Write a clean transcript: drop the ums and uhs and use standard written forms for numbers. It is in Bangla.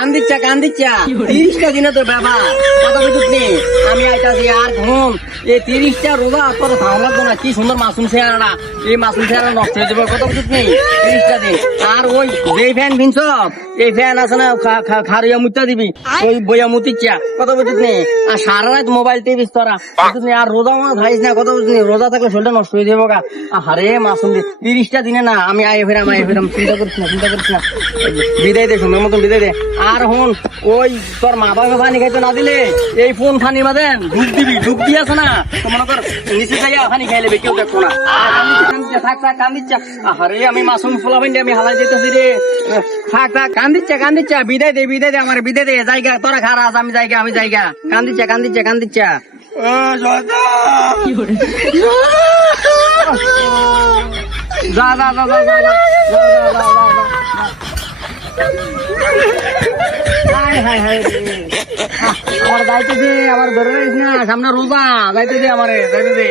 কান্দিচ্ছা 30টা দিনে তো ব্যাপার কথা বুঝুতনি আমি আইতাছি আর ঘুম এই 30টা রোজা তোর ভালো লাগতো না কি সুন্দর মাসুম চেহারাটা এই মাসুম চেহারা নষ্ট হয়ে যাবে কথা বুঝুতনি 30টা দিন আর ওই যে ফ্যান কিনছ এই ফ্যান আছে না খারিয়া মুত্তা দিবি ওই বইয়া মুতিচ্ছা কথা বুঝুতনি আর সারা রাত মোবাইল টিভিস তোরা বুঝুতনি আর রোজা মা ভাইস না কথা বুঝুতনি রোজা থাকলে শরীরটা নষ্ট হয়ে যাবে গা আরে মাসুম 30টা দিনে না আমি আয়ে ফেরাম চিন্তা করিস না বিদায় দে সুন্দর মতন বিদায় দে আর হন ওই তোর মা বাবা পানি খাইতে না দিলে এই ফোন ফানি বাদে ডুব দিয়ে আছে না তো মনে কর নিচে যাইয়া পানি খাই লেবে কেউ দেখবো না থাক কান্দিচ্ছা আরে আমি মাসুম ফোলাবেন আমি হালাই যেতেছি রে থাক কান্দিচ্ছা বিদায় দে আমার বিদায় দে জায়গা তোরা খারাপ আমি জায়গা কান্দিচ্ছা যা আমার যাইতে দে আমার ধরে রাখিস না সামনে রোজা যাইতে দে আমারে যাইতে দে